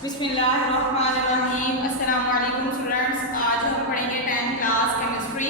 बिस्मिल्लाहिर्रहमानिर्रहीम। अस्सलाम वालेकुम स्टूडेंट्स। आज हम पढ़ेंगे 10th class chemistry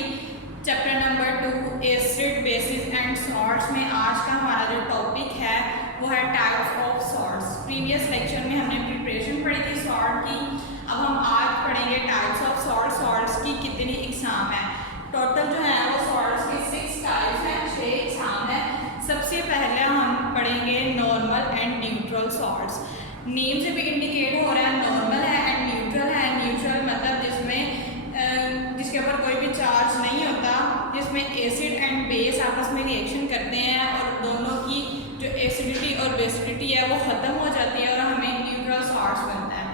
chapter number 2 acid basis and salts में आज का हमारा जो टॉपिक है वो है types of salts. Previous lecture में हमने प्रिपरेशन पढ़ी थी सॉल्ट की। अब हम आज पढ़ेंगे टाइप्स ऑफ सॉल्ट। सॉल्ट्स की कितनी इकसाम है, टोटल जो है वो सॉल्ट्स की 6 टाइप्स हैं, 6 इकसाम है। सबसे पहले हम पढ़ेंगे normal and neutral salts. Name से भी इंडिकेट हो रहा है नॉर्मल है एंड न्यूट्रल है। न्यूट्रल मतलब जिसके ऊपर कोई भी चार्ज नहीं होता, जिसमें एसिड एंड बेस आपस में रिएक्शन करते हैं और दोनों की जो एसिडिटी और बेसिडिटी है वो ख़त्म हो जाती है और हमें न्यूट्रल सॉल्ट्स बनता है।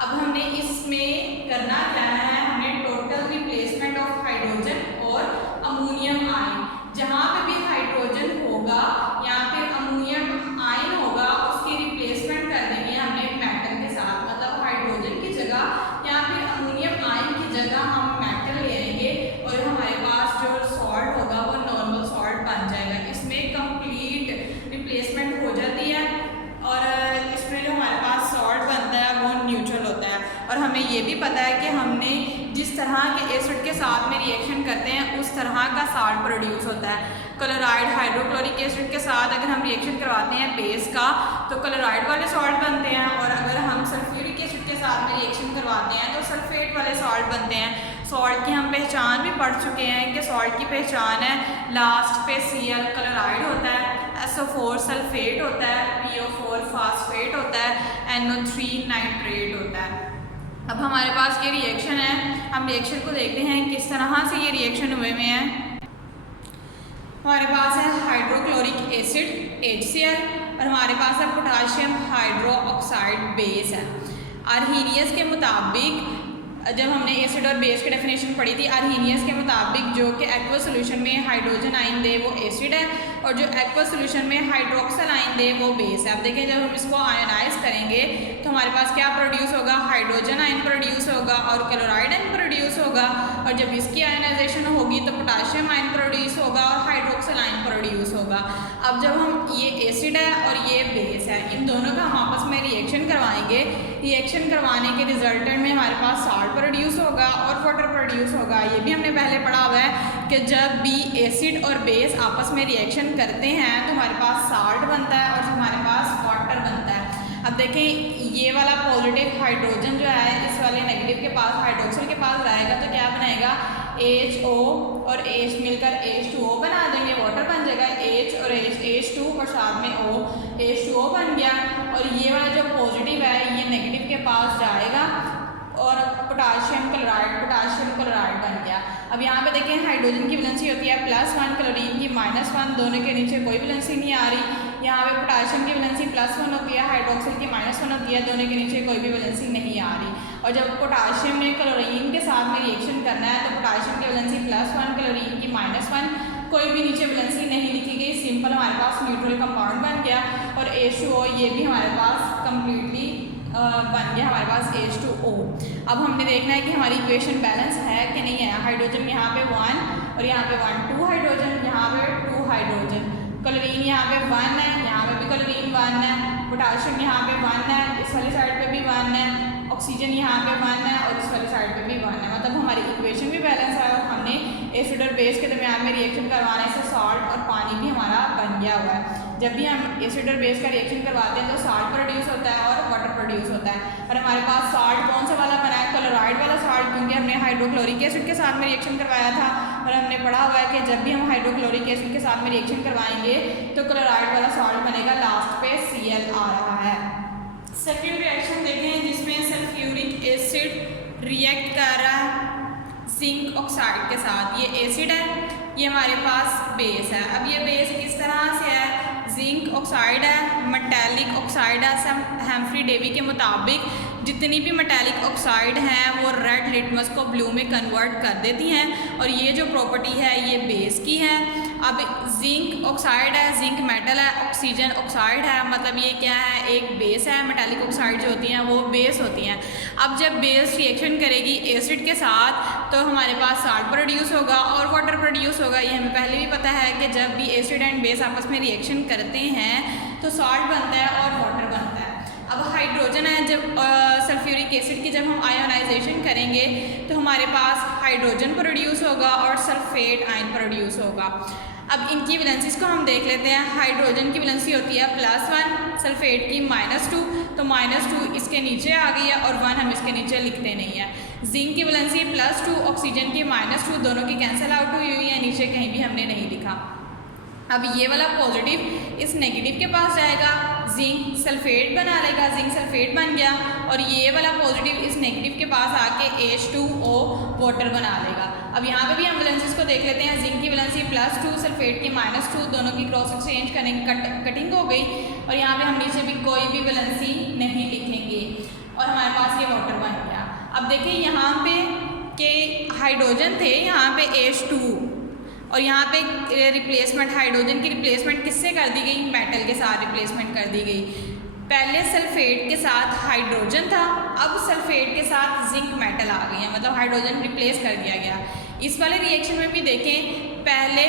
अब हमने इसमें करना क्या है, हमने टोटल रिप्लेसमेंट ऑफ हाइड्रोजन और अमोनियम आयन, जहाँ पे भी हाइड्रोजन होगा या फिर अमोनियम आयन होगा उसकी रिप्लेसमेंट कर देंगे हमने मेटल के साथ। मतलब हाइड्रोजन की जगह या फिर अमोनियम आयन की जगह हम मेटल ले आएंगे और हमारे पास जो सॉल्ट होगा वो नॉर्मल सॉल्ट बन जाएगा। इसमें कंप्लीट रिप्लेसमेंट हो जाती है और इसमें जो हमारे पास सॉल्ट बनता है वो न्यूट्रल होता है। और हमें ये भी पता है कि हमने जिस तरह के एसिड के साथ में रिएक्शन करते हैं उस तरह का सॉल्ट प्रोड्यूस होता है। क्लोराइड हाइड्रोक्लोरिक एसिड के साथ अगर हम रिएक्शन करवाते हैं बेस का तो क्लोराइड वाले सॉल्ट बनते हैं, और अगर हम सल्फ्यूरिक एसिड के साथ में रिएक्शन करवाते हैं तो सल्फेट वाले सॉल्ट बनते हैं। सॉल्ट की हम पहचान भी पढ़ चुके हैं कि सॉल्ट की पहचान है लास्ट पे Cl क्लोराइड होता है, SO4 सल्फेट होता है, PO4 फास्फेट होता है, NO3 नाइट्रेट होता है। अब हमारे पास ये रिएक्शन है, हम रिएक्शन को देखते हैं किस तरह से ये रिएक्शन हुए में है। हमारे पास है हाइड्रोक्लोरिक एसिड HCl और हमारे पास है पोटाशियम हाइड्रोक्साइड बेस है। आर्हीनियस के मुताबिक जब हमने एसिड और बेस की डेफिनेशन पढ़ी थी, आर्हीनियस के मुताबिक जो कि एक्वस सोल्यूशन में हाइड्रोजन आयन दे वो एसिड है और जो एक्वस सोल्यूशन में हाइड्रोक्सल आयन दे वो बेस है। अब देखिए जब हम इसको आयनाइज करेंगे तो हमारे पास क्या प्रोड्यूस होगा, हाइड्रोजन आयन प्रोड्यूस होगा और क्लोराइड आयन प्रोड्यूस होगा। और जब इसकी आयनाइजेशन होगी तो पोटाशियम आयन प्रोड्यूस होगा और हाइड्रोक्सल आयन प्रोड्यूस होगा। अब जब हम ये एसिड है और ये बेस है, इन दोनों का हम आपस में रिएक्शन करवाएंगे। रिएक्शन करवाने के रिजल्टेंट में हमारे पास सॉल्ट प्रोड्यूस होगा और वाटर प्रोड्यूस होगा। ये भी हमने पहले पढ़ा हुआ है कि जब भी एसिड और बेस आपस में रिएक्शन करते हैं तो हमारे पास सॉल्ट बनता है और हमारे पास वाटर बनता है। अब देखें ये वाला पॉजिटिव हाइड्रोजन जो है इस वाले नेगेटिव के पास हाइड्रोक्सिल के पास जाएगा तो क्या बनाएगा, HO और H मिलकर H2O बना देंगे, वाटर बन जाएगा। H और H2 और साथ में O H2O बन गया। और ये वाला जो पॉजिटिव है ये नेगेटिव के पास जाएगा और पोटाशियम क्लोराइड बन गया। अब यहाँ पे देखें हाइड्रोजन की वैलेंसी होती है +1, क्लोरीन की -1, दोनों के नीचे कोई वैलेंसी नहीं आ रही। यहाँ पे पोटाशियम की वैलेंसी +1 होती है, हाइड्रोक्सिल की -1 होती है, दोनों के नीचे कोई भी वैलेंसी नहीं आ रही। और जब पोटाशियम ने क्लोरीन के साथ में रिएक्शन करना है तो पोटाशियम की वैलेंसी +1, क्लोरीन की -1, कोई भी नीचे वैलेंसी नहीं लिखी गई, सिंपल हमारे पास न्यूट्रल कंपाउंड बन गया। और H2O ये भी हमारे पास कम्प्लीटली बन गया, हमारे पास H2O। अब हमने देखना है कि हमारी इक्वेशन बैलेंस है कि नहीं है। हाइड्रोजन यहाँ पे 1 और यहाँ पे 1, 2 हाइड्रोजन, यहाँ पे 2 हाइड्रोजन, क्लोरीन यहाँ पे 1 है, यहाँ पे भी क्लोरीन 1 है, पोटाशियम यहाँ पे 1 है, इस वाली साइड पे भी 1 है, ऑक्सीजन यहाँ पे 1 है और इस वाली साइड पे भी 1 है। मतलब हमारी इक्वेशन भी बैलेंस है और हमने एसिड और बेस के दरमियान में रिएक्शन करवाने से सॉल्ट और पानी भी हमारा बन गया हुआ है। जब भी हम एसिड और बेस का रिएक्शन करवाते हैं तो सॉल्ट प्रोड्यूस होता है और वाटर प्रोड्यूस होता है। और हमारे पास सॉल्ट कौन सा वाला बना है, क्लोराइड वाला सॉल्ट, क्योंकि हमने हाइड्रोक्लोरिक एसिड के साथ में रिएक्शन करवाया था और हमने पढ़ा हुआ है कि जब भी हम हाइड्रोक्लोरिक एसिड के साथ में रिएक्शन करवाएंगे तो क्लोराइड वाला सॉल्ट बनेगा, लास्ट पे Cl आ रहा है। सेकेंड रिएक्शन देखें जिसमें सल्फ्यूरिक एसिड रिएक्ट कर रहा है जिंक ऑक्साइड के साथ। ये एसिड है, ये हमारे पास बेस है। अब ये बेस किस तरह से है, जिंक ऑक्साइड है, मेटालिक ऑक्साइड है। हैम्फ्री डेवी के मुताबिक जितनी भी मेटालिक ऑक्साइड हैं वो रेड लिटमस को ब्लू में कन्वर्ट कर देती हैं और ये जो प्रॉपर्टी है ये बेस की है। अब जिंक ऑक्साइड है, जिंक मेटल है, ऑक्सीजन ऑक्साइड है, मतलब ये क्या है, एक बेस है। मेटालिक ऑक्साइड जो होती हैं वो बेस होती हैं। अब जब बेस रिएक्शन करेगी एसिड के साथ तो हमारे पास सॉल्ट प्रोड्यूस होगा और वाटर प्रोड्यूस होगा। ये हमें पहले भी पता है कि जब भी एसिड एंड बेस आपस में रिएक्शन करते हैं तो सॉल्ट बनता है और वाटर बनता है। अब हाइड्रोजन है, जब सल्फ्यूरिक एसिड की जब हम आयोनाइजेशन करेंगे तो हमारे पास हाइड्रोजन प्रोड्यूस होगा और सल्फेट आयन प्रोड्यूस होगा। अब इनकी वैलेंसीज को हम देख लेते हैं। हाइड्रोजन की वैलेंसी होती है +1, सल्फेट की -2, तो -2 इसके नीचे आ गई है और 1 हम इसके नीचे लिखते नहीं है। जिंक की वैलेंसी +2, ऑक्सीजन की -2, दोनों की कैंसिल आउट हुई हुई है, नीचे कहीं भी हमने नहीं लिखा। अब ये वाला पॉजिटिव इस नेगेटिव के पास जाएगा, जिंक सल्फेट बना लेगा, जिंक सल्फेट बन गया, और ये वाला पॉजिटिव इस नेगेटिव के पास आके H2O वाटर बना लेगा। अब यहाँ पे भी हम वैलेंसीज को देख लेते हैं। जिंक की वैलेंसी +2, सल्फेट की -2, दोनों की क्रॉस एक्सचेंज करेंगे, कटिंग हो गई, और यहाँ पे हम नीचे भी कोई भी वैलेंसी नहीं लिखेंगे और हमारे पास ये वाटर बन गया। अब देखिए यहाँ पे के हाइड्रोजन थे, यहाँ पे H2, और यहाँ पे रिप्लेसमेंट हाइड्रोजन की रिप्लेसमेंट किससे कर दी गई? मेटल के साथ रिप्लेसमेंट कर दी गई। पहले सल्फेट के साथ हाइड्रोजन था, अब सल्फेट के साथ जिंक मेटल आ गई है, मतलब हाइड्रोजन रिप्लेस कर दिया गया। इस वाले रिएक्शन में भी देखें, पहले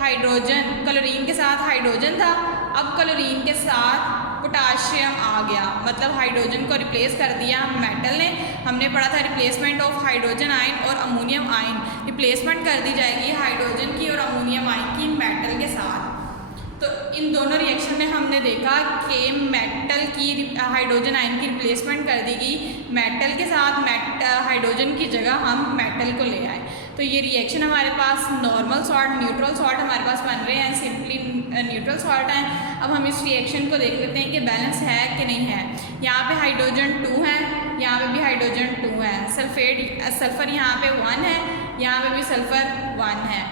हाइड्रोजन क्लोरीन के साथ हाइड्रोजन था, अब क्लोरीन के साथ पोटाशियम आ गया, मतलब हाइड्रोजन को रिप्लेस कर दिया मेटल ने। हमने पढ़ा था रिप्लेसमेंट ऑफ हाइड्रोजन आयन और अमोनियम आयन, रिप्लेसमेंट कर दी जाएगी हाइड्रोजन की और अमोनियम आयन की मेटल के साथ। तो इन दोनों रिएक्शन में हमने देखा कि मेटल की हाइड्रोजन आयन की रिप्लेसमेंट कर दी गई मेटल के साथ, हाइड्रोजन की जगह हम मेटल को ले आए। तो ये रिएक्शन हमारे पास नॉर्मल सॉल्ट, न्यूट्रल सॉल्ट हमारे पास बन रहे हैं, सिंपली न्यूट्रल सॉल्ट हैं। अब हम इस रिएक्शन को देख लेते हैं कि बैलेंस है कि नहीं है। यहाँ पे हाइड्रोजन 2 है, यहाँ पे भी हाइड्रोजन 2 है, सल्फर यहाँ पे 1 है, यहाँ पे भी सल्फर 1 है,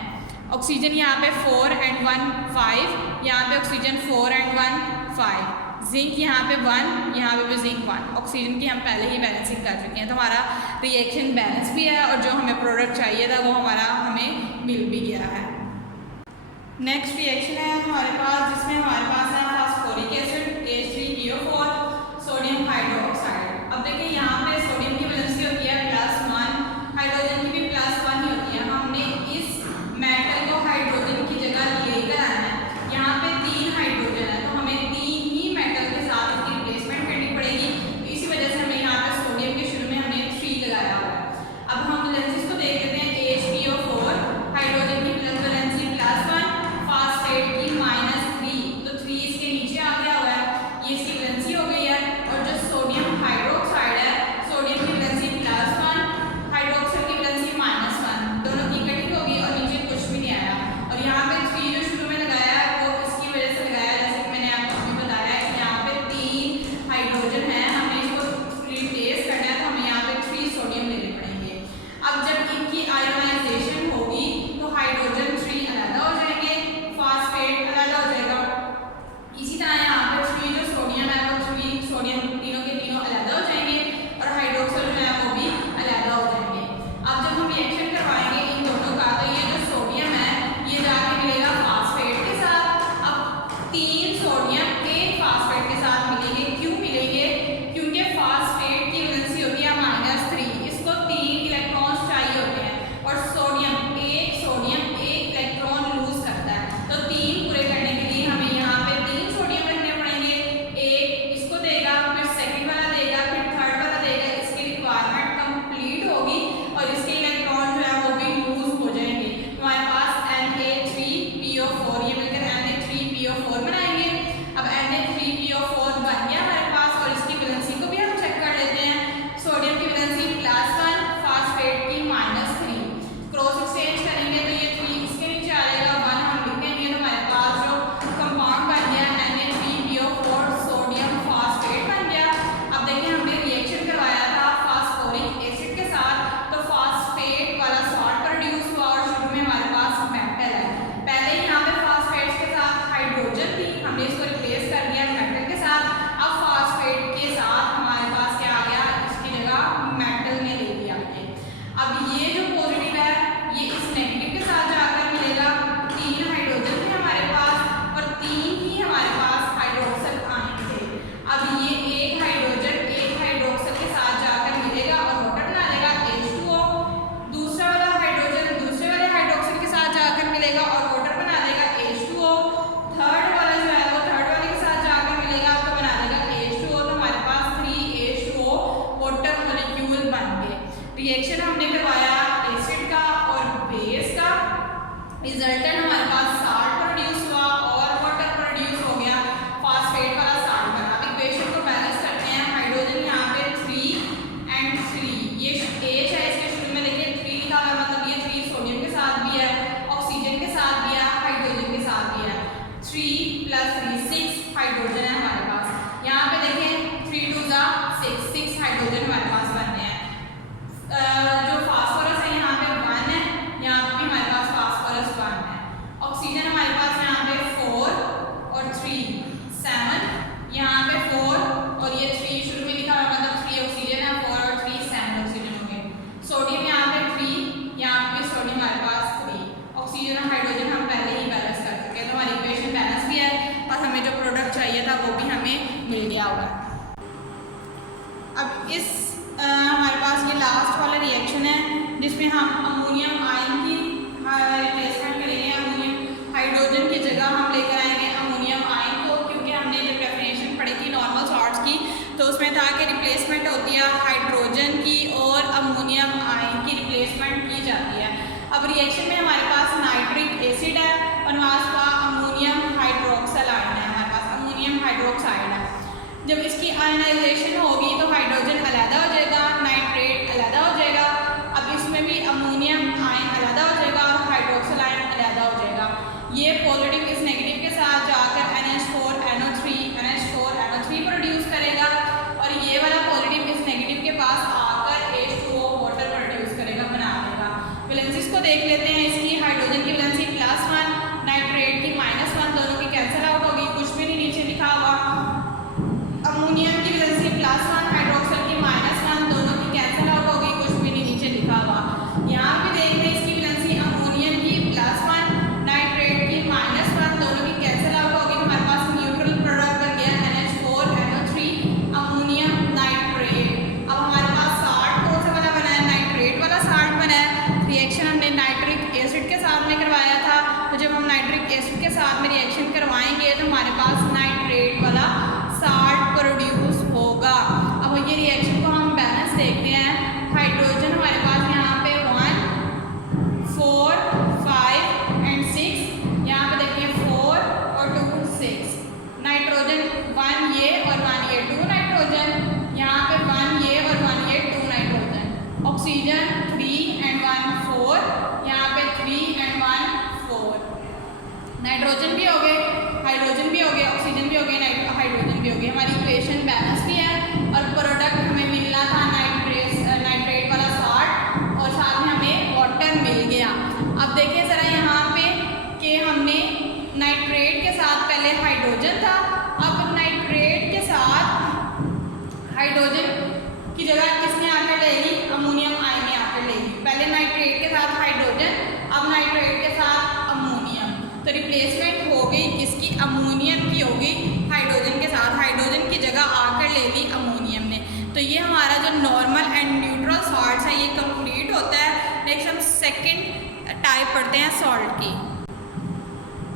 ऑक्सीजन यहाँ पे 4 and 1 5, यहाँ पे ऑक्सीजन 4 and 1 5, जिंक यहाँ पे 1, यहाँ पे भी जिंक 1। ऑक्सीजन की हम पहले ही बैलेंसिंग कर चुके हैं, तो हमारा रिएक्शन बैलेंस भी है और जो हमें प्रोडक्ट चाहिए था वो हमें मिल भी गया है। नेक्स्ट रिएक्शन है हमारे पास, जिसमें हमारे पास है phosphoric acid H3PO4, sodium hydroxide. अब देखिए यहाँ पे सोडियम की वैलेंसी होती है +1, हाइड्रोजन की भी +1 ही होती है। हमने इस मेटल को हाइड्रोजन की जगह लेकर आना है। यहाँ पे 3 हाइड्रोजन है, तो हमें 3 ही मेटल के साथ इसकी रिप्लेसमेंट करनी पड़ेगी। इसी वजह से हमने यहाँ पे सोडियम के शुरू में हमने 3 लगाया हुआ है। अब हम वैलेंसीज को देख लेते हैं। HPO4 हाइड्रोजन की वैलेंसी +1, फास्फेट की -3, तो 3 इसके नीचे आ गया हुआ है, ये इसकी वैलेंसी हो गई है। और जो सोडियम हाइड्रोक्साइड है, सोडियम की वैलेंसी +1, हाइड्रोक्साइड की वैलेंसी -1, दोनों की कटिंग होगी और नीचे कुछ भी नहीं आया। और यहाँ पे 3 जो शुरू में लगाया है वो इसकी वजह से लगाया है, जैसे कि मैंने आपको अभी बताया है कि यहाँ पे 3 हाइड्रोजन है, हमें इसको रिप्लेस करना है, तो हमें यहाँ पे 3 सोडियम लेने पड़ेंगे। अब जब इनकी आयोनाइजेशन होगी तो हाइड्रोजन 3 अलग हो जाएंगे, फास्फेट अलग हो जाएगा। इसी तरह यहाँ पे 3 जो सोडियम है हुआ है। अब इस हमारे पास ये लास्ट वाला रिएक्शन है जिसमें हम अमोनियम आयन की रिप्लेसमेंट करेंगे। अमोनियम हाइड्रोजन की जगह हम लेकर आएंगे अमोनियम आयन को, क्योंकि हमने जब डेफिनेशन पढ़ी थी नॉर्मल सॉल्ट्स की तो उसमें था कि रिप्लेसमेंट होती है हाइड्रोजन की और अमोनियम आयन की रिप्लेसमेंट की जाती है। अब रिएक्शन में हमारे पास नाइट्रिक एसिड है और हमारे पास अमोनियम हाइड्रोक्साइड है, हमारे पास अमोनियम हाइड्रोक्साइड है। जब इसकी आयनाइजेशन होगी तो हाइड्रोजन अलग हो जाएगा, नाइट्रेट अलग हो जाएगा। अब इसमें भी अमोनियम आयन अलग हो जाएगा और हाइड्रोक्साइड आयन अलग हो जाएगा। ये पॉजिटिव इस नेगेटिव के साथ जाकर NH4NO3 प्रोड्यूस करेगा और ये वाला पॉजिटिव इस नेगेटिव के पास आकर H2O वाटर प्रोड्यूस करेगा, बना देगा। वैलेंसीज को देख लेते हैं। इसकी हाइड्रोजन की वैलेंसी +1, नाइट्रेट की -1, दोनों की कैंसिल आउट होगी, कुछ भी नहीं नीचे लिखा हुआ। अमोनियम की वैलेंसी +1, हाइड्रोक्साइड की -1, दोनों की कैंसिल आउट होगी, कुछ भी नहीं नीचे लिखा हुआ। यहाँ पे देख रहे हैं इसकी वैलेंसी अमोनियम की +1, नाइट्रेट की -1, दोनों की कैंसिल आउट होगी। हमारे पास न्यूट्रल प्रोडक्ट बन गया NH4NO3 अमोनियम नाइट्रेट। अब हमारे पास साल्ट कौन सा वाला बना है? नाइट्रेट वाला साल्ट बना है। रिएक्शन हमने नाइट्रिक एसिड के साथ में करवाया था, तो जब हम नाइट्रिक एसिड के साथ में रिएक्शन करवाएंगे तो हमारे पास नाइट्रेट वाला साल्ट प्रोड्यूस होगा। अब ये रिएक्शन को हम बैलेंस देखते हैं। हाइड्रोजन हमारे पास यहाँ पे 1, 4, 5 एंड 6, यहाँ पे देखिए 4 और 2, 6। नाइट्रोजन 1 ये और 1 ये, 2 नाइट्रोजन, यहाँ पे 1 ये और 1 ये, 2 नाइट्रोजन। ऑक्सीजन 3 एंड 1 4, यहाँ पे 3 एंड 1 4। नाइट्रोजन भी हो गए, हाइड्रोजन भी हो गए, ऑक्सीजन भी हो गए, हाइड्रोजन भी हो गए। हमारी इक्वेशन बैलेंस भी है और प्रोडक्ट हमें मिलना था नाइट्रेट वाला साल्ट और साथ में हमें वाटर मिल गया। अब देखिए ज़रा यहाँ पे कि हमने नाइट्रेट के साथ पहले हाइड्रोजन था, अब नाइट्रेट के साथ हाइड्रोजन की जगह किसने आकर ले ली? अमोनियम आयन ने आकर ले ली। पहले नाइट्रेट के साथ हाइड्रोजन, अब नाइट्रेट के साथ अमोनियम। तो रिप्लेसमेंट हो गई किसकी? अमोनियम की हो गई हाइड्रोजन के साथ। हाइड्रोजन की जगह आकर ले ली अमोनियम ने। तो ये हमारा जो नॉर्मल एंड न्यूट्रल सॉल्ट्स है ये कंप्लीट होता है। नेक्स्ट हम सेकंड टाइप पढ़ते हैं सॉल्ट की।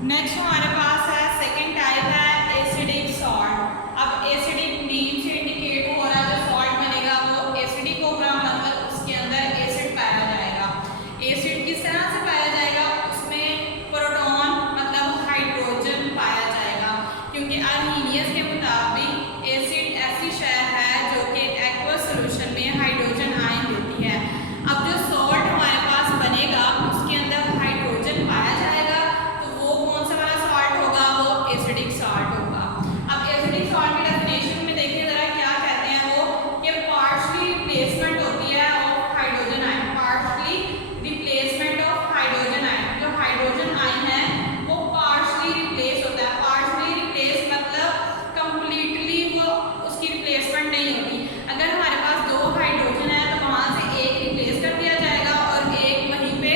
नेक्स्ट हमारे पास है सेकंड टाइप है एसिडिक सॉल्ट। अब एसिडिक नेम से इंडिकेट हो रहा है जो सॉल्ट बनेगा वो एसिडिक होगा, मतलब उसके अंदर एसिड पाया जाएगा। एसिड किस तरह से पाया जाएगा? उसमें प्रोटॉन मतलब हाइड्रोजन पाया जाएगा, क्योंकि आर्हीनियस के मुताबिक एसिड ऐसी शय है जो कि एक्वस सॉल्यूशन में हाइड्रोजन आयन देती है। अब जो सॉल्ट हमारे पास बनेगा उसके अंदर हाइड्रोजन पाया जाएगा, तो वो कौन सा वाला सॉल्ट होगा? वो एसिडिक सॉल्ट होगा। अब एसिडिक सॉल्ट की डेफिनेशन में देखिए जरा क्या कहते हैं वो, कि पार्शली रिप्लेसमेंट होती है of hydrogen ion. Partially replacement of hydrogen ion, जो हाइड्रोजन आयन है वो पार्शली रिप्लेस होता है। पार्शली रिप्लेस मतलब कंप्लीटली वो उसकी रिप्लेसमेंट नहीं होगी। अगर हमारे पास 2 हाइड्रोजन है तो वहाँ से एक रिप्लेस कर दिया जाएगा और एक वहीं पे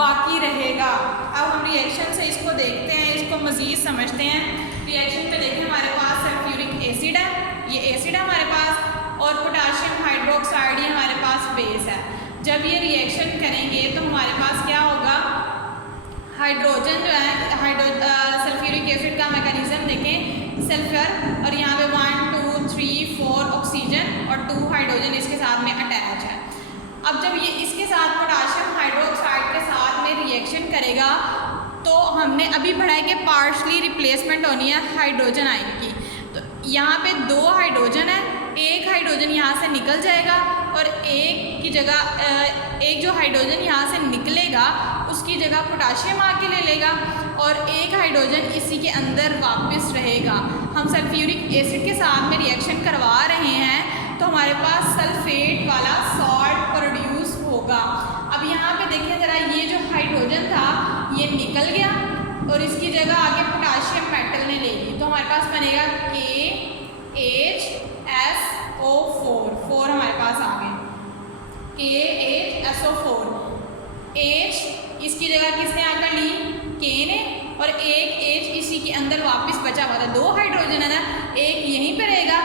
बाकी रहेगा। अब हम रिएक्शन से इसको देखते हैं, इसको मज़ीद समझते हैं। रिएक्शन पे देखें हमारे पास सल्फ्यूरिक एसिड है, ये एसिड है हमारे पास, और पोटाशियम हाइड्रोक्साइड ये हमारे पास बेस है। जब ये रिएक्शन करेंगे तो हमारे पास क्या होगा? हाइड्रोजन जो है सल्फ्यूरिक एसिड का मैकेनिज्म देखें, सल्फर और यहाँ पे 1 2 3 4 ऑक्सीजन और 2 हाइड्रोजन इसके साथ में अटैच है। अब जब ये इसके साथ पोटाशियम हाइड्रोक्साइड के साथ में रिएक्शन करेगा तो हमने अभी पढ़ा है कि पार्शली रिप्लेसमेंट होनी है हाइड्रोजन आयन की। तो यहाँ पे 2 हाइड्रोजन है, एक हाइड्रोजन यहाँ से निकल जाएगा और एक की जगह एक जो हाइड्रोजन यहाँ से निकलेगा उसकी जगह पोटाशियम आके ले लेगा और एक हाइड्रोजन इसी के अंदर वापस रहेगा। हम सल्फ्यूरिक एसिड के साथ में रिएक्शन करवा रहे हैं तो हमारे पास सल्फेट वाला सॉल्ट प्रोड्यूस होगा। अब यहाँ पे देखिए ज़रा, ये जो हाइड्रोजन था ये निकल गया और इसकी जगह आगे पोटाशियम मेटल ने ले ली, तो हमारे पास बनेगा KHSO4। 4 हमारे पास आ गए, KHSO4। H इसकी जगह किसने आकर ली? K ने, और एक H इसी के अंदर वापस बचा हुआ था। 2 हाइड्रोजन है ना, एक यहीं पे रहेगा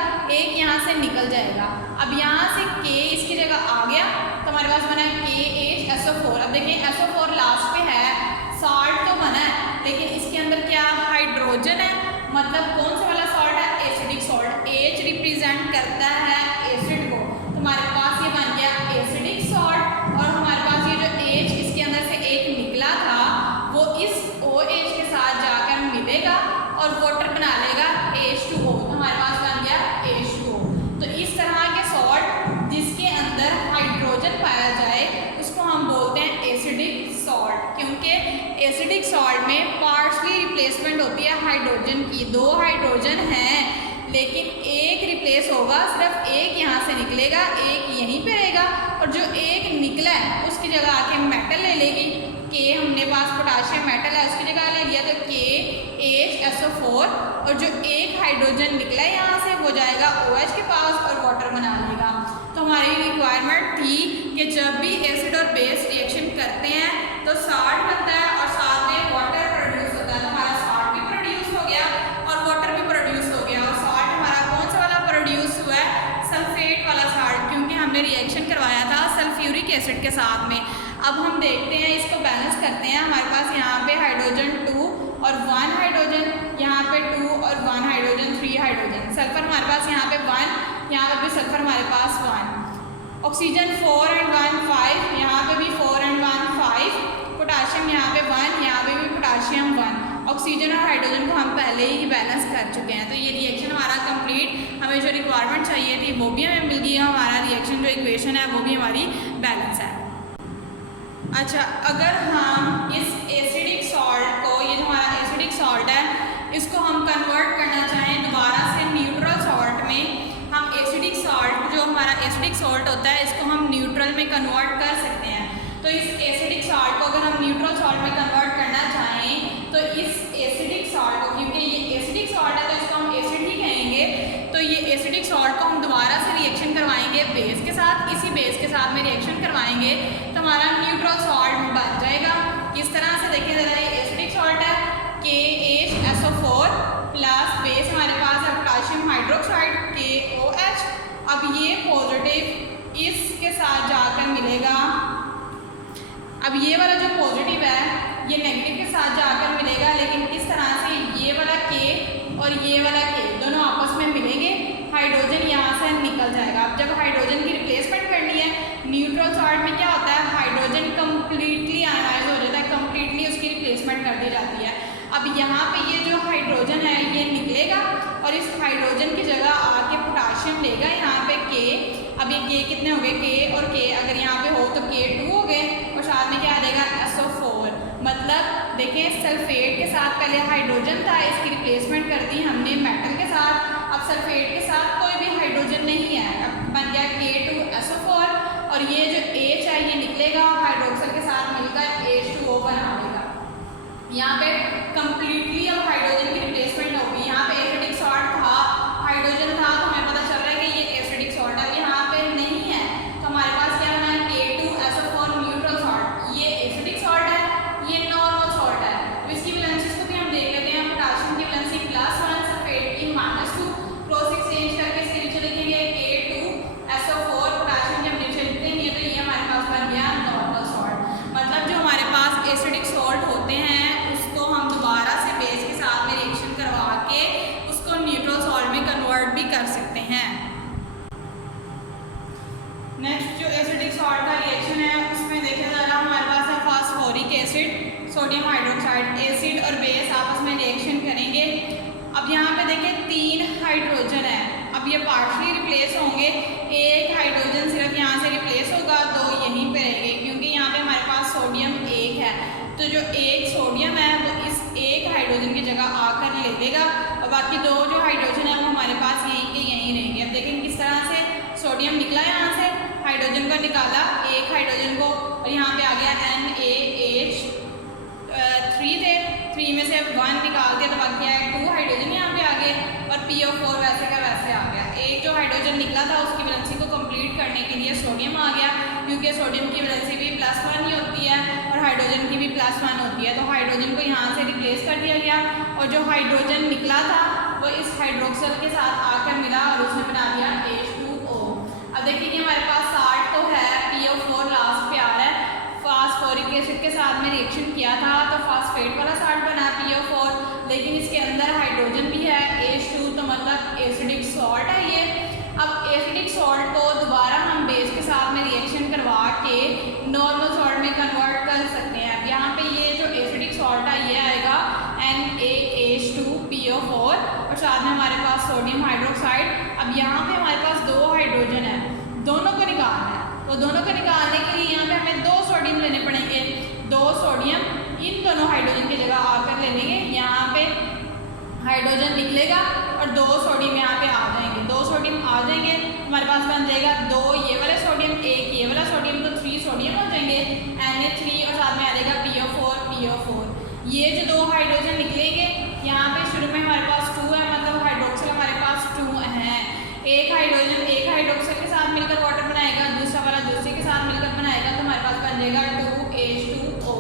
निकल जाएगा। अब यहाँ से K इसकी जगह आ गया तो हमारे पास बना है KHSO4। अब देखिए SO4 लास्ट पे है, सॉल्ट तो बना है लेकिन इसके अंदर क्या हाइड्रोजन है, मतलब कौन सा वाला सॉल्ट है, एसिडिक सॉल्ट। H रिप्रेजेंट करता है एसिड को, तो हमारे पास ये बन गया एसिडिक सॉल्ट। और हमारे पास ये जो H इसके अंदर से एक निकला था वो इस OH के साथ जाकर मिलेगा और वाटर बना लेगा H2O, तो हमारे पास बन गया H2O। तो इस तरह के सॉल्ट जिसके अंदर हाइड्रोजन पाया जाए उसको हम बोलते हैं एसिडिक सॉल्ट, क्योंकि एसिडिक सॉल्ट में पार्शली रिप्लेसमेंट होती है हाइड्रोजन की। दो हाइड्रोजन हैं लेकिन एक रिप्लेस होगा, सिर्फ एक यहाँ से निकलेगा, एक यहीं पे रहेगा, और जो एक निकला है उसकी जगह आके मेटल ले लेगी। K हमने पास पोटाशियम मेटल है उसकी जगह ले लिया तो KHSO4, और जो एक हाइड्रोजन निकला है यहाँ से वो जाएगा OH के पास और वाटर बना लेगा। तो हमारी रिक्वायरमेंट थी कि जब भी एसिड और बेस रिएक्शन करते हैं तो सॉल्ट बनता है और साथ में वाटर प्रोड्यूस होता है। तो हमारा सॉल्ट भी प्रोड्यूस हो गया और वाटर भी प्रोड्यूस हो गया। और सॉल्ट हमारा कौन सा वाला प्रोड्यूस हुआ है, सल्फेट वाला सॉल्ट, क्योंकि हमने रिएक्शन करवाया था सल्फ्यूरिक एसिड के साथ में। अब हम देखते हैं, इसको बैलेंस करते हैं। हमारे पास यहाँ पे हाइड्रोजन 2 और 1 हाइड्रोजन, यहाँ पे 2 और 1 हाइड्रोजन, 3 हाइड्रोजन। सल्फर हमारे पास यहाँ पे 1, यहाँ पे भी सल्फर हमारे पास 1। ऑक्सीजन 4 and 1 5, यहाँ पे भी 4 and 1 5। पोटाशियम यहाँ पे 1, यहाँ पे भी पोटाशियम 1। ऑक्सीजन और हाइड्रोजन को हम पहले ही बैलेंस कर चुके हैं। तो ये रिएक्शन हमारा कंप्लीट, हमें जो रिक्वायरमेंट चाहिए थी वो भी हमें मिल गई है। हमारा रिएक्शन जो इक्वेशन है वो भी हमारी बैलेंस है। अच्छा, अगर हम इस एसिडिक सॉल्ट को, ये जो हमारा एसिडिक सॉल्ट है, इसको हम कन्वर्ट करना चाहें दोबारा से न्यूट्रल सॉल्ट में, हम एसिडिक सॉल्ट जो हमारा एसिडिक सॉल्ट होता है इसको हम न्यूट्रल में कन्वर्ट कर सकते हैं। तो इस एसिडिक सॉल्ट को अगर हम न्यूट्रल सॉल्ट में कन्वर्ट करना चाहें तो इस एसिडिक सॉल्ट को, क्योंकि ये एसिडिक सॉल्ट है तो इसको हम एसिड ही कहेंगे, तो ये एसिडिक सॉल्ट को हम दोबारा से रिएक्शन करवाएंगे बेस के साथ, इसी बेस के साथ में रिएक्शन करवाएंगे तो हमारा न्यूट्रल सॉल्ट बन जाएगा। किस तरह से देखें जरा, ये एसिडिक सॉल्ट है KHSO4 प्लस बेस हमारे पास है पोटाशियम हाइड्रोक्साइड KOH। अब ये पॉजिटिव इसके साथ जाकर मिलेगा, अब ये वाला जो पॉजिटिव है ये नेगेटिव के साथ जाकर मिलेगा, लेकिन इस तरह से ये वाला K और ये वाला K दोनों आपस में मिलेंगे, हाइड्रोजन यहाँ से निकल जाएगा। अब जब हाइड्रोजन की रिप्लेसमेंट करनी है न्यूट्रल सॉल्ट में क्या होता है, हाइड्रोजन कम्प्लीटली आयनाइज हो जाता है, कम्प्लीटली उसकी रिप्लेसमेंट कर दी जाती है। अब यहाँ पे ये जो हाइड्रोजन है ये निकलेगा और इस हाइड्रोजन की जगह आके पोटाशियम लेगा, यहाँ पे K। अब ये K कितने हो गए, K और K अगर यहाँ पे हो तो K2 हो गए और साथ में क्या आ जाएगा SO4। मतलब देखें, सल्फेट के साथ पहले हाइड्रोजन था, इसकी रिप्लेसमेंट कर दी हमने मेटल के साथ। अब सल्फेट के साथ कोई भी हाइड्रोजन नहीं है, अब बन गया K2SO4 और ये जो H है ये निकलेगा हाइड्रोक्साइड के साथ मिलकर H2O बना देगा। यहाँ पे कम्प्लीटली अब हाइड्रोजन की रिप्लेसमेंट होगी। यहाँ पे एसिडिक सॉल्ट था, हाइड्रोजन था, तो हमें पता चल रहा है कि ये एसिडिक सॉल्ट है, यहाँ पे नहीं है, तो हमारे पास क्या बना है K2SO4 न्यूट्रल सॉल्ट। ये एसिडिक सॉल्ट है, ये नॉर्मल सॉल्ट है। तो इसकी वैलेंसीज को भी हम देख लेते हैं। पोटाशियम की वैलेंसी +1, सल्फेट की -2, क्रॉस एक्सचेंज करके इसके नीचे लिखेंगे K2SO4, पोटाशियम जब नीचे लिखते हैं तो ये हमारे पास बन गया नॉर्मल सॉल्ट। मतलब जो हमारे पास एसिडिक सॉल्ट होते हैं उसको हम दोबारा से बेस के साथ में रिएक्शन करवा के उसको न्यूट्रल सॉल्ट में कन्वर्ट भी कर सकते हैं। नेक्स्ट जो एसिडिक सॉल्ट का रिएक्शन है उसमें देखा जा रहा हमारे पास है phosphoric acid, sodium hydroxide. Acid और बेस आपस में रिएक्शन करेंगे। अब यहाँ पे देखें 3 हाइड्रोजन है, अब ये पार्शली रिप्लेस होंगे, एक हाइड्रोजन सिर्फ यहाँ से रिप्लेस होगा, 2 यहीं पे रहेंगे, क्योंकि यहाँ पे हमारे पास सोडियम 1 है, तो जो एक सोडियम है वो इस एक हाइड्रोजन की जगह आकर ले लेगा और बाकी 2 जो हाइड्रोजन है वो हमारे पास यहीं के यहीं रहेंगे। अब देखें किस तरह से सोडियम निकला, यहाँ से हाइड्रोजन को निकाला, एक हाइड्रोजन को, और यहाँ पे आ गया NaH 3 थे, 3 में से 1 निकाल दिया तो बाकी आया 2 हाइड्रोजन यहाँ पे आ गए और PO4 वैसे का वैसे आ गया। एक जो हाइड्रोजन निकला था उसकी वैलेंसी को कंप्लीट करने के लिए सोडियम आ गया, क्योंकि सोडियम की वैलेंसी भी +1 ही होती है और हाइड्रोजन की भी +1 होती है, तो हाइड्रोजन को यहाँ से रिप्लेस कर दिया गया और जो हाइड्रोजन निकला था वो इस हाइड्रोक्सल के साथ आकर मिला और उसने बना दिया H2 अब देखिए कि हमारे पास साल्ट तो है, PO4 लास्ट पे आ रहा है, फास्फोरिक एसिड के साथ में रिएक्शन किया था तो फास्फेट वाला साल्ट बना PO4, लेकिन इसके अंदर हाइड्रोजन भी है H2, तो मतलब एसिडिक सॉल्ट है ये। अब एसिडिक सॉल्ट को दोबारा हम बेस के साथ में रिएक्शन करवा के नॉर्मल सॉल्ट में कन्वर्ट कर सकते हैं। अब यहाँ पे ये जो एसिडिक सॉल्ट है ये आएगा NaH2PO4 और साथ में हमारे पास सोडियम हाइड्रोक्साइड। अब यहाँ पे हमारे पास दो हाइड्रोजन है, दोनों को निकालना है, तो दोनों को निकालने के लिए यहाँ पे हमें दो सोडियम लेने पड़ेंगे। दो सोडियम इन दोनों हाइड्रोजन की जगह आकर ले लेंगे, यहाँ पे हाइड्रोजन निकलेगा और दो सोडियम यहाँ पे आ जाएंगे। दो सोडियम आ जाएंगे, हमारे पास बन जाएगा दो ये वाले सोडियम, एक ये वाला सोडियम, तो 3 सोडियम हो जाएंगे Na3 और साथ में आ जाएगा PO4। ये जो दो हाइड्रोजन निकलेंगे, यहाँ पे शुरू में हमारे पास 2 है, मतलब हाइड्रोक्सिल हमारे पास 2 है। एक हाइड्रोजन एक हाइड्रोक्सिल के साथ मिलकर वाटर बनाएगा, दूसरा वाला दूसरे के साथ मिलकर बनाएगा, तो हमारे पास बन जाएगा 2H2O।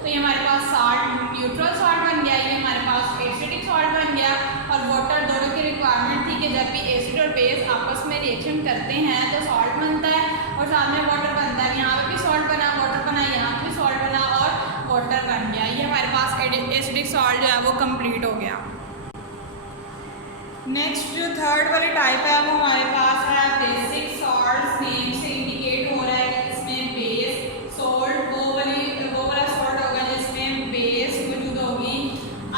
तो ये हमारे पास साल्ट, न्यूट्रल साल्ट बन गया, ये हमारे पास एसिडिक साल्ट बन गया। और वाटर दोनों की रिक्वायरमेंट थी कि जब भी एसिड और बेस आपस में रिएक्शन करते हैं तो सॉल्ट बनता है और साथ में वाटर बनता है। यहाँ पे भी सॉल्ट बना, वाटर बना, यहाँ पे भी सॉल्ट बना और वाटर बन गया। ये हमारे पास एसिडिक सॉल्ट जो है वो कंप्लीट हो गया। नेक्स्ट जो थर्ड वाली टाइप है वो हमारे पास है बेसिक सॉल्ट्स। नेम से इंडिकेट हो रहा है कि इसमें बेस सॉल्ट वो वाला सॉल्ट होगा जिसमें बेस मौजूद होगी।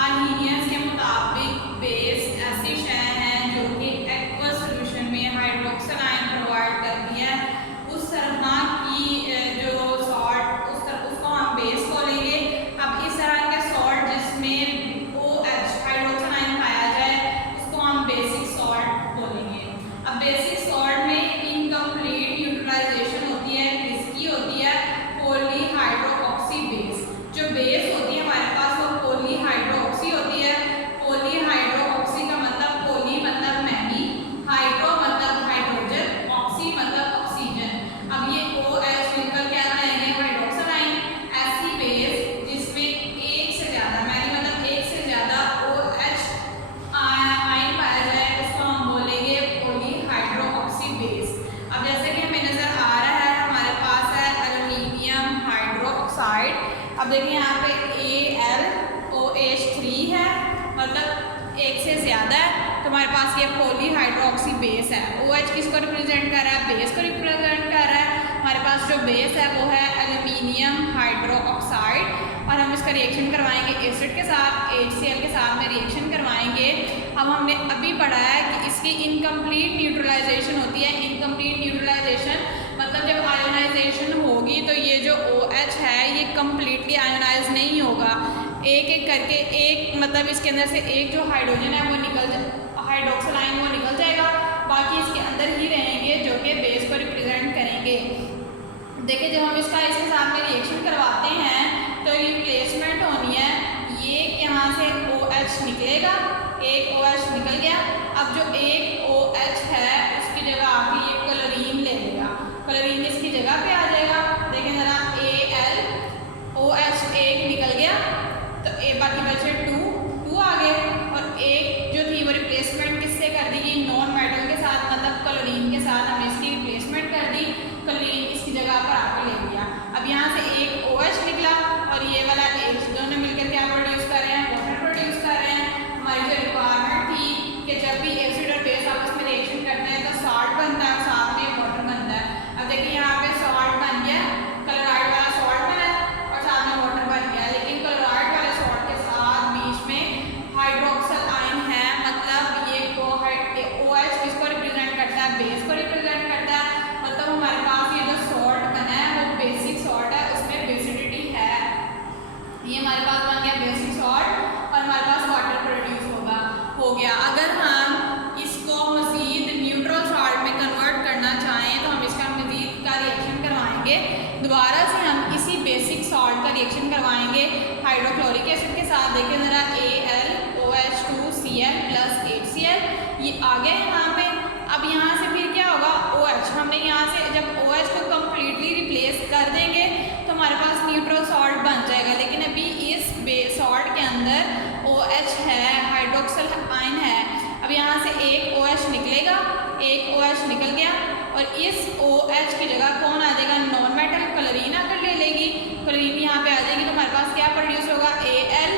आर्हीनियंस के मुताबिक बेस ऐसी शय है जो कि एक्वस सोल्यूशन में हाइड्रोक्सिल आयन प्रोवाइड करती है। उस तरह की जो सॉल्ट उसको हम बेस बोलेंगे। अब इस तरह का सॉल्ट जिसमें OH हाइड्रोक्सिल आयन पाया जाए उसको हम बेसिक सॉल्ट बोलेंगे। अब बेसिक सॉल्ट में इनकम्प्लीट न्यूट्रलाइजेशन होती है, किसकी होती है? Polyhydroxy base. जो बेस होती है हमारे पास वो पॉलीहाइड्रोक्सी होती है। पॉलीहाइड्रोक्सी का मतलब पॉली मतलब मैनी, हाइड्रो मतलब हाइड्रोजन, ऑक्सी मतलब ऑक्सीजन। अब ये OH मिलकर क्या बनाएंगे? Hydroxyl ion. ऐसी बेस जिसमें एक से ज्यादा, मैनी मतलब एक से ज्यादा OH आयन पाया जाए उसको हम बोलेंगे पॉलीहाइड्रोक्सी बेस। अब जैसे कि हमें नजर आ रहा है हमारे पास है एल्युमिनियम हाइड्रोक्साइड। अब देखिए यहाँ पे AlOH3 है, मतलब एक से ज्यादा है, तो हमारे पास ये पॉलीहाइड्रोक्सी बेस है। OH किसको रिप्रेजेंट कर रहा है? बेस को रिप्रेजेंट कर रहा है। हमारे पास जो बेस है वो है एल्युमिनियम हाइड्रोक्साइड और हम इसका रिएक्शन करवाएंगे एसिड के साथ, HCl के साथ में रिएक्शन करवाएंगे। अब हमने अभी पढ़ा है कि इसकी इनकम्प्लीट न्यूट्रलाइजेशन होती है। इनकम्प्लीट न्यूट्रलाइजेशन मतलब जब आयोनाइजेशन होगी तो ये जो OH है ये कम्प्लीटली आयोनाइज नहीं होगा, एक एक करके एक मतलब इसके अंदर से एक जो हाइड्रोजन है वो हाइड्रोक्सिल आयन वो निकल जाएगा, बाकी इसके अंदर ही रहेंगे जो कि बेस को रिप्रेजेंट करेंगे। देखिए जब हम इसके साथ में रिएक्शन करवाते हैं तो रिप्लेसमेंट होनी है, ये यहाँ से OH निकलेगा, एक OH निकल गया। अब जो एक OH है उसकी जगह आके ये क्लोरीन ले लेगा, क्लोरीन इसकी जगह पे आ जाएगा। देखें जरा AlOH एक निकल गया तो बाकी बचे 2 आ गए और एक जो थी वो रिप्लेसमेंट किससे कर दी गई? नॉन मेटल के साथ, मतलब क्लोरीन के साथ हमने इसकी रिप्लेसमेंट कर दी, क्लोरीन इसकी जगह पर आकर ले लिया। अब यहाँ से एक OH निकला और ये वाला H, दोनों मिलकर क्या प्रोड्यूस कर रहे हैं? वाटर प्रोड्यूस कर रहे हैं। हमारी जो रिक्वायरमेंट थी कि जब भी एसिड और बेस आपस में रिएक्शन करते हैं तो सॉल्ट बनता है और साथ में वाटर बनता है। अब देखिए यहाँ पे सॉल्ट बन गया, क्लोराइड वाला सॉल्ट बना और साथ में वाटर बन गया, लेकिन क्लोराइड वाले सॉल्ट के साथ बीच में हाइड्रोक्सिल आयन है, मतलब ये OH किसको रिप्रेजेंट करता है? बेस को रिप्रेजेंट करता है। मतलब हमारे पास ये जो सॉल्ट बना है वो बेसिक सॉल्ट है, उसमें बेसिडिटी है। ये हमारे पास बन गया बेसिक सॉल्ट और हमारे पास वाटर प्रोड्यूस हो गया। अगर हम इसको मज़ीद न्यूट्रल सॉल्ट में कन्वर्ट करना चाहें तो हम इसका मज़ीद का रिएक्शन करवाएंगे। दोबारा से हम इसी बेसिक सॉल्ट का रिएक्शन करवाएंगे हाइड्रोक्लोरिक एसिड के साथ। देखें ज़रा AlOH2Cl प्लस HCl ये आ गए यहाँ पे। अब यहाँ से फिर क्या होगा? OH हमने यहाँ से जब OH को कम्प्लीटली रिप्लेस कर देंगे तो हमारे पास न्यूट्रल सॉल्ट बन जाएगा, लेकिन अभी इस सॉल्ट के अंदर OH है, हाइड्रोक्सिल आयन है। अब यहाँ से एक OH निकलेगा, एक OH निकल गया और इस OH की जगह कौन आ जाएगा, नॉन मेटल क्लोरीन आकर ले लेगी। क्लोरीन यहाँ पे आ जाएगी तो हमारे पास क्या प्रोड्यूस होगा, Al,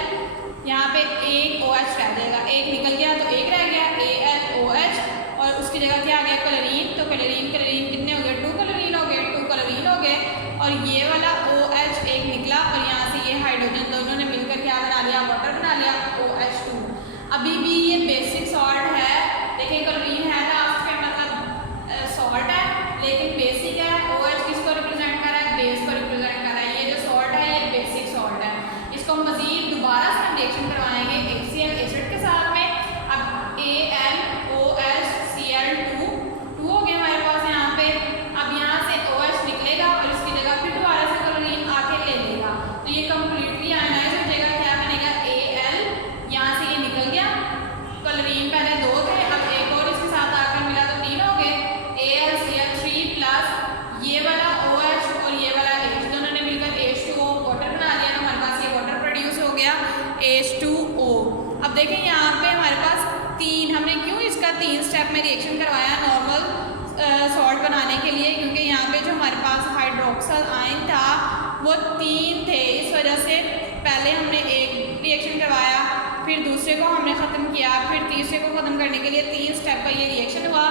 यहाँ पे एक OH रह जाएगा, एक निकल गया तो एक रह गया AlOH, और उसकी जगह क्या आ गया, क्लोरीन। तो क्लोरीन क्लोरीन कितने हो गए, 2 क्लोरीन हो गए, 2 क्लोरीन हो गए, और ये वाला OH एक निकला, और यहाँ से ये हाइड्रोजन दोनों ने मिलकर क्या बना लिया, वाटर बना लिया, OH2। अभी भी ये बेसिक सॉल्ट है, देखिए क्लोरीन है लास्ट पे, मतलब सॉल्ट है, लेकिन बेसिक है। OH किसको रिप्रेजेंट कर रहा है, बेस को रिप्रेजेंट कर रहा है। ये जो सॉल्ट है ये बेसिक सॉल्ट है। इसको मजीद दोबारा से हम रिएक्शन करवाएंगे HCl एसिड के साथ में। अब AlOH Cl2 हो गया हमारे पास यहाँ पे। अब यहाँ से OH निकलेगा और इसकी जगह फिर दोबारा से क्लोरीन आके ले लेगा, तो ये कम्प्लीटली आयनाइज हो जाएगा। क्या बनेगा, Al, यहाँ से ये निकल गया, क्लोरीन पहले 2 थे, अब एक और इसके साथ आकर मिला तो 3 हो गए, AlCl3 प्लस ये वाला OH और ये वाला H, दोनों ने मिलकर H2O वाटर बना दिया, तो हमारे पास ये वाटर प्रोड्यूस हो गया H2O। अब देखें यहाँ पे हमारे पास 3, हमने क्यों इसका 3 स्टेप में रिएक्शन करवाया नॉर्मल सॉल्ट बनाने के लिए, क्योंकि यहाँ पे जो हमारे पास हाइड्रोक्सल आयन था वो 3 थे, इस वजह से पहले हमने एक रिएक्शन करवाया, फिर दूसरे को हमने ख़त्म किया, फिर तीसरे को ख़त्म करने के लिए 3 स्टेप का ये रिएक्शन हुआ,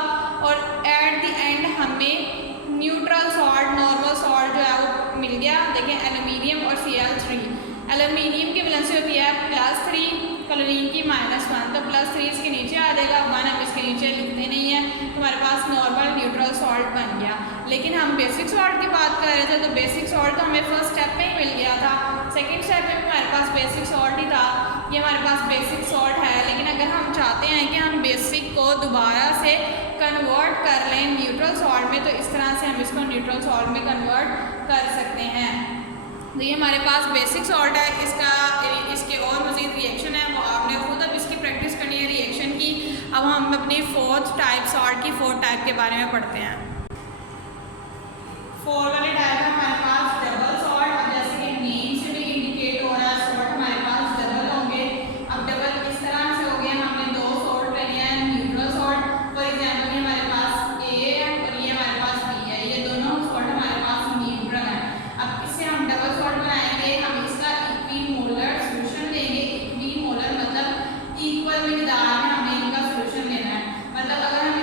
और एट द एंड हमें न्यूट्रल सॉल्ट, नॉर्मल सॉल्ट जो है वो मिल गया। देखें एल्यूमिनियम और Cl3, एल्यूमिनियम की वैलेंसी होती है +3, क्लोरीन की -1, तो +3 इसके नीचे आ जाएगा, 1 हम इसके नीचे लिखते नहीं है, तो हमारे पास नॉर्मल न्यूट्रल सॉल्ट बन गया। लेकिन हम बेसिक सॉल्ट की बात कर रहे थे, तो बेसिक सॉल्ट तो हमें फर्स्ट स्टेप में ही मिल गया था, सेकंड स्टेप में भी हमारे पास बेसिक सॉल्ट ही था, ये हमारे पास बेसिक सॉल्ट है। लेकिन अगर हम चाहते हैं कि हम बेसिक को दोबारा से कन्वर्ट कर लें न्यूट्रल सॉल्ट में, तो इस तरह से हम इसको न्यूट्रल सॉल्ट में कन्वर्ट कर सकते हैं। तो ये हमारे पास बेसिक सॉल्ट है, इसके और मज़ीद रिएक्शन है वो आपने खुद अब इसकी प्रैक्टिस करनी है रिएक्शन की। अब हम अपनी 4th टाइप सॉल्ट की 4 टाइप के बारे में पढ़ते हैं। 4 वाले टाइप में हमारे पास डबल सॉल्ट, अब जैसे कि नेम से भी इंडिकेट हो रहा है सॉल्ट हमारे पास डबल होंगे। अब डबल किस तरह से हो गया, हमने 2 सॉल्ट ले लिया है न्यूट्रल सॉल्ट, फॉर एग्जाम्पल ये हमारे पास A है और ये हमारे पास B है, ये दोनों सॉल्ट हमारे पास न्यूट्रल है। अब इससे हम डबल सॉल्ट बनाएंगे, हम इसका इक्विमोलर सोल्यूशन लेंगे। इक्विमोलर मतलब इक्वल मिकदार में हमें इनका सोल्यूशन लेना है, मतलब अगर हम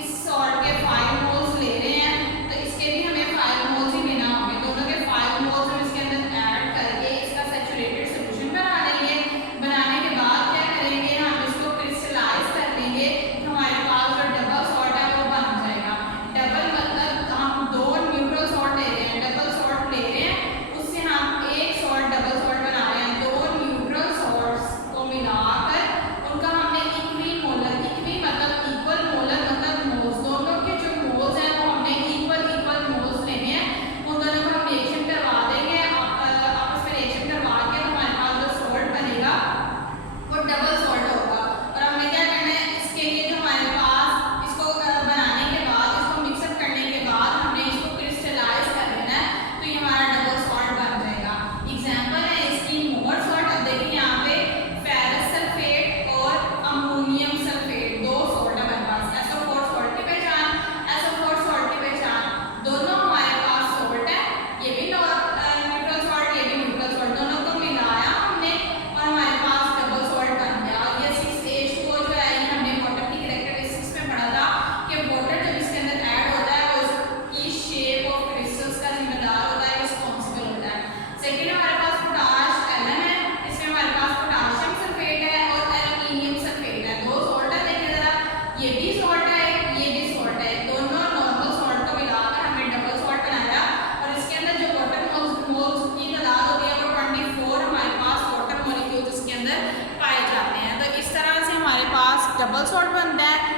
इस सॉल्ट के 5 मोल्स ले रहे हैं तो इसके भी हमें 5 मोल्स ही लेना होंगे, दोनों के 5 मोल्स हम इसके अंदर ऐड करके इसका सैचुरेटेड सोल्यूशन बना लेंगे। बनाने के बाद क्या करेंगे, हम इसको क्रिस्टलाइज कर लेंगे, तो हमारे पास जो डबल सॉल्ट है वो बन जाएगा। डबल मतलब हम 2 न्यूट्रल सॉल्ट ले रहे हैं, डबल सॉल्ट ले रहे हैं, उससे हम एक सॉल्ट डबल सॉल्ट बना रहे हैं। 2 न्यूट्रल सॉल्ट्स को मिलाकर उनका हमने इक्विमोलर, इक्वी मतलब इक्वल, मोलर मतलब मोल्स, दोनों के जो मोल्स हैं वो हमने इक्वल मोल्स लेने हैं, उन दोनों को हम रिएक्शन करवा देंगे, आपस में रिएक्शन करवा के हमारे पास जो सॉल्ट बनेगा वो डबल सॉल्ट होगा। और हमें क्या करना है, इसके लिए जो हमारे पास इसको बनाने के बाद, इसको मिक्सअप करने के बाद हमने इसको क्रिस्टलाइज कर लेना है, तो ये हमारा डबल सॉल्ट बन जाएगा। एग्जाम्पल है इसकी मोर सॉल्ट। अब देखिए यहाँ पे फेरस सल्फेट और अमोनियम सल्फेट 2 सॉल्ट है हमारे पास। SO4 सॉल्ट की पहचान, SO4 सॉल्ट की पहचान, दोनों हमारे पास सॉल्ट है, ये भी न्यूट्रल सॉल्ट, ये भी न्यूट्रल सॉल्ट, दोनों को मिलाया हमने और हमारे पास डबल सॉल्ट बन गया। और ये 6H2O जो है, ये हमने वाटर की कैरेक्टरिस्टिक्स में पढ़ा था कि वाटर जब इसके अंदर ऐड होता है वो इसकी शेप ऑफ क्रिस्टल्स का जिम्मेदार होता है, रिस्पॉन्सिबल होता है। सेकेंड हमारे पास पोटाश Ln है, इसमें हमारे पास पोटाशियम सल्फेट है और एल्यूमिनियम सल्फेट है, 2 सॉल्ट है। देखिए जरा, ये भी सॉल्ट है, ये भी सॉल्ट है, दोनों नॉर्मल सॉल्ट को मिलाकर हमने डबल सॉल्ट बनाया। और इसके अंदर जो वाटर मोल्स की तादाद होती है वो 24 हमारे पास वाटर मॉलिक्यूल्स इसके अंदर पाए जाते हैं। तो इस तरह से हमारे पास डबल सॉल्ट बनता है।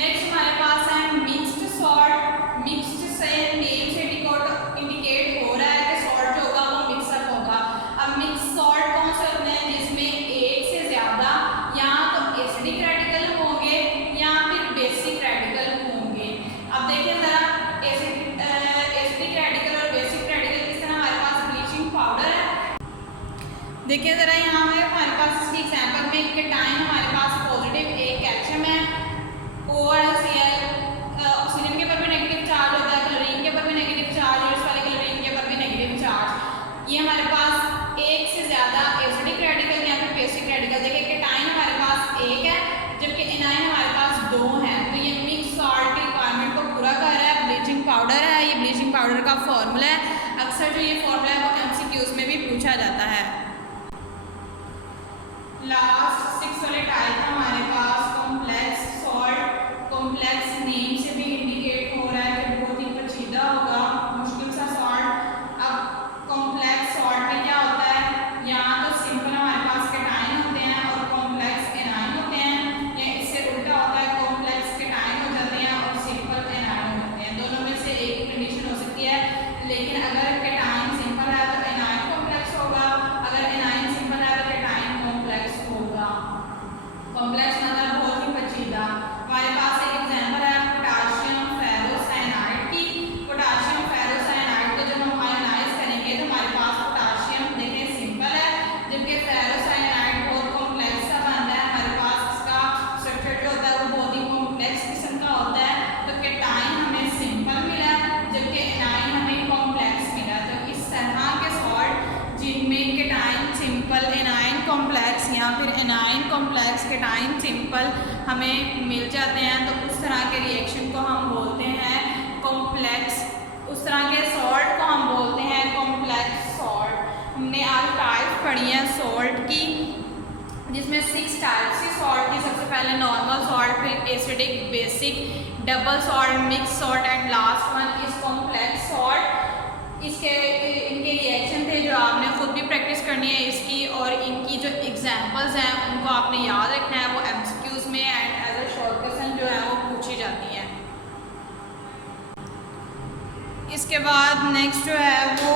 नेक्स्ट हमारे पास है मिक्स्ड सॉल्ट। मिक्स्ड से नेम से इंडिकेट हो रहा है कि सॉल्ट जो होगा वो मिक्सअप होगा। अब मिक्स सॉल्ट कौन से होते हैं, जिसमें एक से ज़्यादा या तो एसिडिक रेडिकल होंगे या फिर बेसिक रेडिकल होंगे। अब देखिए ज़रा, एसिडिक रेडिकल और बेसिक रेडिकल किस तरह हमारे पास ब्लीचिंग पाउडर है। देखिए ज़रा, यहाँ है हमारे पास इसकी एग्जाम्पल में कैटाइन हमारे पास पॉजिटिव, एक कैल्शियम है, OCl पूछा जाता है। लास्ट 6 वाले टाइप हमारे पास कॉम्प्लेक्स सॉल्ट। कॉम्प्लेक्स नेम से भी इंडिकेट हो रहा है कि बहुत ही पेचीदा होगा, मुश्किल सा सॉल्ट। अब कॉम्प्लेक्स सॉल्ट में क्या होता है, यहाँ तो सिंपल हमारे पास केटाइन होते हैं और कॉम्प्लेक्स एनाइन होते हैं, या इससे उल्टा होता है कॉम्प्लेक्स केटाइन हो जाते हैं और सिंपल एनाइन हो जाते हैं। दोनों में से एक ही कंडीशन हो सकती है, लेकिन अगर केटाइन सिंपल है तो एनाइन कॉम्प्लेक्स होगा, अगर एनाइन सिंपल है तो केटाइन कॉम्प्लेक्स होगा। कॉम्प्लेक्स मतलब बहुत ही पेचीदा। हमारे पास एक एग्जांपल है पोटाशियम फेरोसाइनाइड की। पोटाशियम फेरोसाइनाइड को जब हम आयोनाइज करेंगे तो हमारे पास पोटाशियम देखें सिंपल है, जबकि फेरोसाइनाइड बहुत कॉम्प्लेक्स सा बनता है। हमारे पास इसका स्ट्रक्चर जो होता है वो बहुत ही कॉम्प्लेक्स किस्म का होता है। तो केटाइन हमें सिंपल मिला, जबकि एनाइन हमें कॉम्प्लेक्स मिला। तो इस तरह के सॉल्ट जिनमें केटाइन सिंपल एनाइन कॉम्प्लेक्स या फिर एनाइन कॉम्प्लेक्स केटाइन सिंपल हमें मिल जाते हैं, तो उस तरह के रिएक्शन को हम बोलते हैं कॉम्प्लेक्स। उस तरह के सॉल्ट को हम बोलते हैं कॉम्प्लेक्स सॉल्ट। हमने आज टाइप पढ़ी है सॉल्ट की, जिसमें 6 टाइप्स की सॉल्ट की। सबसे पहले नॉर्मल सॉल्ट, फिर acidic, basic, double salt, mix salt and last one is complex salt. इनके रिएक्शन थे जो आपने खुद भी प्रैक्टिस करनी है इसकी, और इनकी जो एग्जांपल्स हैं उनको आपने याद रखना है। वो एमसीक्यूज में and as a short question जो है वो पूछी जाती हैं। इसके बाद नेक्स्ट जो है वो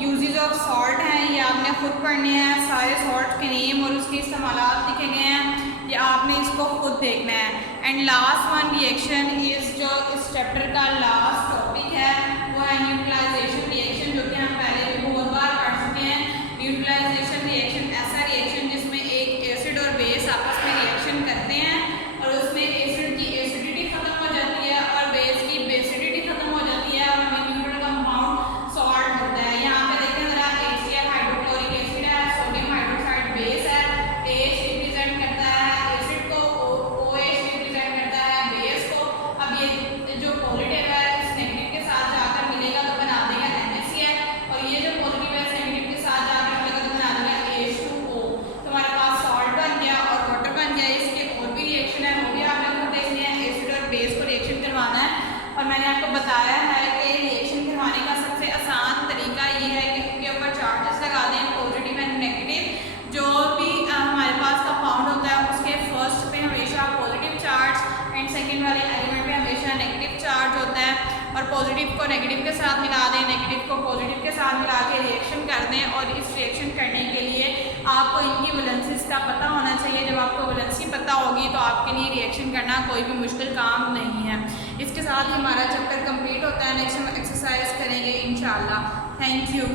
यूजेस ऑफ सॉल्ट हैं, ये आपने खुद पढ़ने हैं। सारे सॉल्ट के नेम और उसके इस्तेमालात लिखे गए हैं, ये आपने इसको खुद देखना है। And last one reaction is जो इस चैप्टर का लास्ट टॉपिक है वो है न्यूट्रलाइजेशन रिएक्शन, जो कि हम पहले भी बहुत बार पढ़ चुके हैं। न्यूट्रलाइजेशन रिएक्शन ऐसा रिएक्शन जिसमें एक एसिड और बेस आपस में रिएक्शन करते हैं और उसमें एसिड की एसिडिटी खत्म हो जाती है और बेस की बेसिडिटी खत्म हो जाती है और हमें न्यूट्रल कंपाउंड सॉल्ट मिलता है। यहाँ पे देखें जरा, HCl हाइड्रोक्लोरिक एसिड है, सोडियम हाइड्रोक्साइड बेस है, H रिप्रेजेंट करता है एसिड को, OH रिप्रेजेंट करता है बेस को। अब ये जो पॉजिटिव है इस नेगेटिव के साथ जाकर मिलेगा तो बना देगा NaCl, और ये जो पॉजिटिव है इस नेगेटिव के साथ जाकर मिलेगा तो बना देगा H2O। तो हमारे पास सॉल्ट बन गया और वाटर बन गया। इसके और भी रिएक्शन है, वो भी आपने खुद देखने हैं। एसिड और बेस को रिएक्शन करवाना है, और मैंने आपको बताया है कि रिएक्शन करवाने का सबसे आसान तरीका ये है कि उनके ऊपर चार्जेस लगा दें, पॉजिटिव एंड नेगेटिव। जो भी हमारे पास कंपाउंड होता है उसके फर्स्ट पे हमेशा पॉजिटिव चार्ज एंड सेकंड वाले एलिमेंट पे हमेशा नेगेटिव चार्ज होता है, और पॉजिटिव को नेगेटिव के साथ मिला दें, नेगेटिव को पॉजिटिव के साथ मिला के रिएक्शन कर दें। और इस रिएक्शन करने के लिए आपको इनकी वैलेंसीज का पता होना चाहिए। जब आपको वैलेंसी पता होगी तो आपके लिए रिएक्शन करना कोई भी मुश्किल काम नहीं है। इसके साथ ही हमारा चैप्टर कंप्लीट होता है। नेक्स्ट हम एक्सरसाइज करेंगे इंशाल्लाह। Thank you.